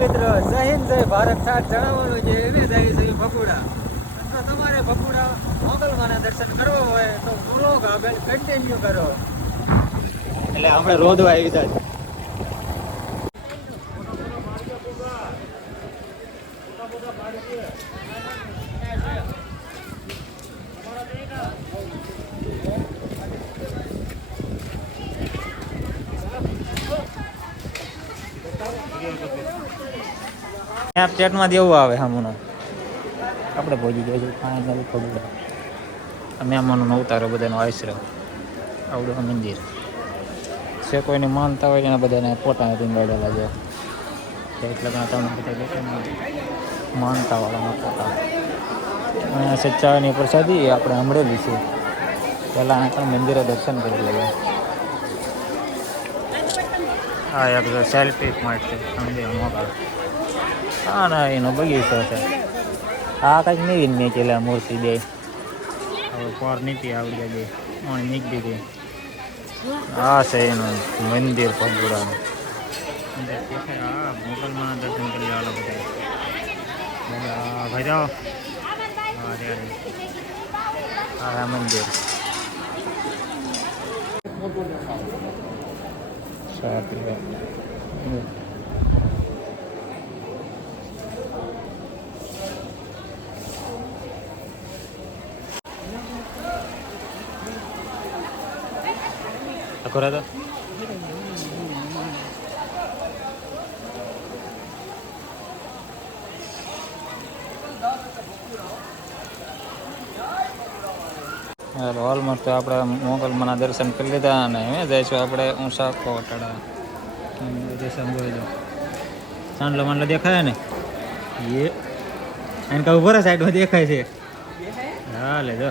મિત્રો જય હિન્દ જય ભારત સાથ જણાવવાનું છે એને જાય છે ભગુડા. તો તમારે ભગુડા મોગલમાના દર્શન કરવા હોય તો વ્લોગ આગળ કન્ટિન્યુ કરો. એટલે આપણે રોદવા આવી જાય. સ્નેપચેટમાં દેવું આવે હમણાં આપણે પહોંચી ગયા છીએ ફાઇનલ ભગુડા. મહેમાનોનો ઉતારો બધાનો આશ્રમ આવડું મંદિર છે. કોઈને માનતા હોય ને બધાને ફોટા રીંગાડેલા છે એટલે તમે બધા માનતા વાળાના ફોટા. અહીંયા સચ્ચાની પ્રસાદી આપણે સાંભળેલી છે. પહેલાં આપણે મંદિરે દર્શન કરી લઈએ. હા એક સેલ્ફી પોઈન્ટ છે મંદિર મોગલ. હા ના એનો બગીચો છે. આ કંઈક નહીં નીચેલા મૂર્તિ દે હવે પર નીતિ આવડી દે નીક દીધી. આ છે એનું મંદિર ભગુડાનું. હા મોગલમાં દર્શન કરી આલો બધા ભાઈ જાઓ. હા મંદિર કરો તો ઓલમોસ્ટ આપણે મોગલમાના દર્શન કરી લીધા અને હવે જઈશું આપણે ઊંચા કોટડા. ચાંદલો માંડલો દેખાય ને એ એને કહું બરા સાઈડમાં દેખાય છે. હા લે જો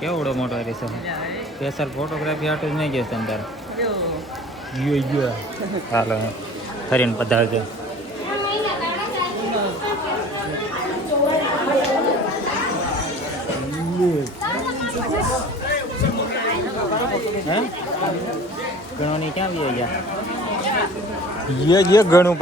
કેવડો મોટો રહેશે. સ્પેશિયલ ફોટોગ્રાફી આટલું જ નહીં જશે અંદર. હાલો ફરીને પધારજો. હે ગણોની ક્યાં ગયા ઘણું